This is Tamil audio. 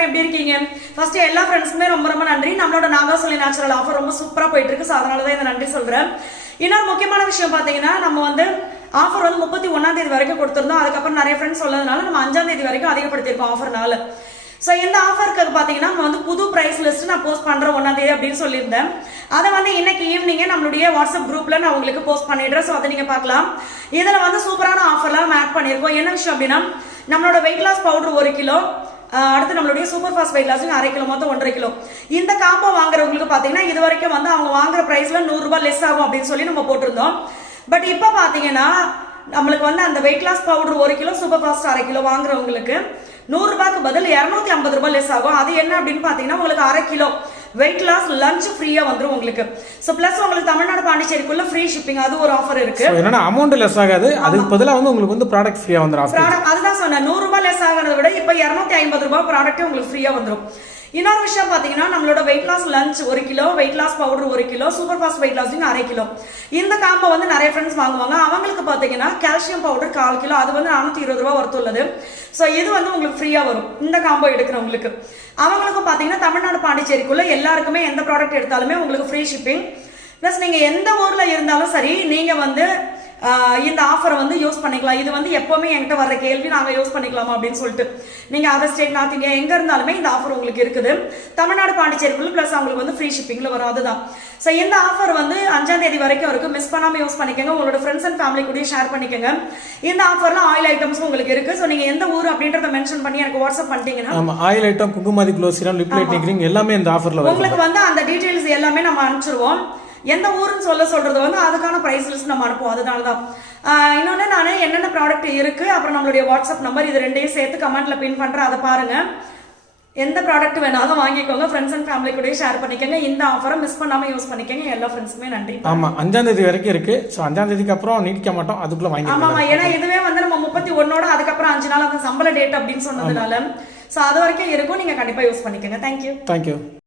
எல்லாரும் எப்படி இருக்கீங்க? ஃபர்ஸ்ட் எல்லா ஃப்ரெண்ட்ஸ்க்குமே ரொம்ப நன்றி. நம்மளோட நாகாசோலி நேச்சுரல் ஆஃபர் ரொம்ப சூப்பரா போயிட்டு இருக்கு. அதனால தான் இந்த நன்றி சொல்றேன். இன்னொரு முக்கியமான விஷயம் பாத்தீங்கன்னா, நம்ம வந்து ஆஃபர் வந்து 31ஆம் தேதி வரைக்கும் கொடுத்திருந்தோம். அதுக்கப்புறம் நிறைய ஃப்ரெண்ட்ஸ் சொல்லதுனால நம்ம 5ஆம் தேதி வரைக்கும் அதிகப்படுத்தியிருக்கோம் ஆஃபர்னால. ஸோ இந்த ஆஃபருக்கு பார்த்தீங்கன்னா நம்ம வந்து புது ப்ரைஸ் லிஸ்ட் நான் போஸ்ட் பண்ணுறேன் 1ஆம் தேதி அப்படின்னு சொல்லியிருந்தேன். அதை வந்து இன்னைக்கு ஈவினிங்கே நம்மளுடைய வாட்ஸ்அப் குரூப்பில் நான் உங்களுக்கு போஸ்ட் பண்ணிடுறேன். ஸோ அதை நீங்கள் பார்க்கலாம். இதில் வந்து சூப்பரான ஆஃபர்லாம் ஆட் பண்ணியிருக்கோம். என்ன விஷயம் அப்படின்னா, நம்மளோட வெயிட் லாஸ் பவுடர் 1 கிலோ, அடுத்து நம்மளுடைய super fast weight loss 1/2 kilo, மொத்தம் 1.5 கிலோ. இந்த காம்போ வாங்குறவங்களுக்கு பார்த்தீங்கன்னா இது வரைக்கும் வந்து அவங்க வாங்குற ப்ரைஸில் 100 ரூபாய் லெஸ் ஆகும் அப்படின்னு சொல்லி நம்ம போட்டிருந்தோம். பட் இப்போ பார்த்தீங்கன்னா நம்மளுக்கு வந்து அந்த weight loss powder 1 kilo, super fast 1/2 kilo வாங்குறவங்களுக்கு 100 ரூபாய்க்கு பதில் 250 ரூபாய் லெஸ் ஆகும். அது என்ன அப்படின்னு பாத்தீங்கன்னா, உங்களுக்கு 1/2 கிலோ வெயிட் லாஸ் லஞ்ச் ஃப்ரீயா வந்துரும் உங்களுக்கு. சோ பிளஸ் உங்களுக்கு தமிழ்நாடு பாண்டிச்சேரிக்குள்ள ஃப்ரீ ஷிப்பிங், அது ஒரு ஆஃபர் இருக்கு. என்னன்னா அமௌண்ட் லெஸ் ஆகாது, அதுக்கு பதிலா வந்து உங்களுக்கு வந்து ப்ராடக்ட் ஃப்ரீயா வந்துரும். ப்ராடக்ட் அதுதான் சொன்னேன், 100 ரூபாய் லெஸ் ஆகிறத விட இப்ப 250 ரூபாய் ப்ராடக்ட் உங்களுக்கு ஃப்ரீயா வந்துரும். இன்னொரு விஷயம் பாத்தீங்கன்னா, நம்மளோட weight loss lunch 1 kilo, weight loss powder 1 kilo, super fast weight loss 1/2 kilo. இந்த காம்போ வந்து நிறைய ஃப்ரெண்ட்ஸ் வாங்குவாங்க. அவங்களுக்கு பாத்தீங்கன்னா கால்சியம் பவுடர் 1/4 கிலோ, அது வந்து 420 ரூபாய் ஒர்த் உள்ளது. சோ இது வந்து உங்களுக்கு ஃப்ரீயா வரும் இந்த காம்போ எடுக்கிறவங்களுக்கு. அவங்களுக்கும் பாத்தீங்கன்னா தமிழ்நாடு பாண்டிச்சேரிக்குள்ள எல்லாருக்குமே எந்த ப்ராடக்ட் எடுத்தாலுமே உங்களுக்கு ஃப்ரீ ஷிப்பிங். பிளஸ் நீங்க எந்த ஊர்ல இருந்தாலும் சரி, நீங்க வந்து இந்த ஆஃபரை வந்து யூஸ் பண்ணிக்கலாம். இது வந்து எப்பவுமே என்கிட்ட வர்ற கேள்வி, நாங்க யூஸ் பண்ணிக்கலாமா அப்படின்னு சொல்லிட்டு. நீங்க அதர் ஸ்டேட், நார்த் இந்தியா எங்க இருந்தாலுமே இந்த ஆஃபர் உங்களுக்கு இருக்குது. தமிழ்நாடு பாண்டிச்சேரிக்குள்ள பிளஸ் அவங்களுக்கு வந்து ஃப்ரீ ஷிப்பிங்ல வரும். அதுதான். ஸோ இந்த ஆஃபர் வந்து 5ஆம் தேதி வரைக்கும் இருக்கு. மிஸ் பண்ணாம யூஸ் பண்ணிக்கோங்க. உங்களோட ஃப்ரெண்ட்ஸ் அண்ட் ஃபேமிலி கூட ஷேர் பண்ணிக்கோங்க. இந்த ஆஃபர்ல ஆயில் ஐட்டம்ஸ் உங்களுக்கு இருக்கு. ஸோ நீங்க எந்த ஊர் அப்படின்றத மென்ஷன் பண்ணி எனக்கு வாட்ஸ்அப் பண்ணிட்டீங்கன்னா, ஆமா, oil item, Kumkumadi close serum, lip lightning எல்லாமே இந்த ஆஃபர்ல வரும். உங்களுக்கு வந்து அந்த டீடைல்ஸ் எல்லாமே நம்ம அனுப்பிச்சிருவோம். எந்த ஊருன்னு சொல்றது வந்து அதுக்கான பிரைஸ் லிஸ்ட் நம்ம அனுப்புவோம். அதனாலதான். இன்னொன்னு, நான் என்னென்ன ப்ராடக்ட் இருக்கு, அப்புறம் நம்மளுடைய வாட்ஸ்அப் நம்பர், இது ரெண்டையும் சேர்த்து கமெண்ட்ல பின் பண்றேன். அதை பாருங்க. எந்த ப்ராடக்ட் வேணாலும் வாங்கிக்கோங்க. ஃப்ரெண்ட்ஸ் அண்ட் ஃபேமிலி கூட ஷேர் பண்ணிக்கோங்க. இந்த ஆஃபரை மிஸ் பண்ணாம யூஸ் பண்ணிக்கோங்க. எல்லா ஃப்ரெண்ட்ஸ்க்குமே நன்றி. ஆமா, 5ஆம் தேதி வரைக்கும் இருக்கு. ஸோ 5ஆம் தேதிக்கு அப்புறம் நீடிக்க மாட்டோம், அதுக்குள்ள வாங்கிக்கலாம். ஆமா, ஏன்னா இதுவே வந்து நம்ம 31ஓட அதுக்கப்புறம் 5 நாள் அந்த சம்பள டேட் அப்படின்னு சொன்னதுனால, ஸோ அது வரைக்கும் இருக்கும். நீங்க கண்டிப்பா யூஸ் பண்ணிக்கோங்க. தேங்க்யூ.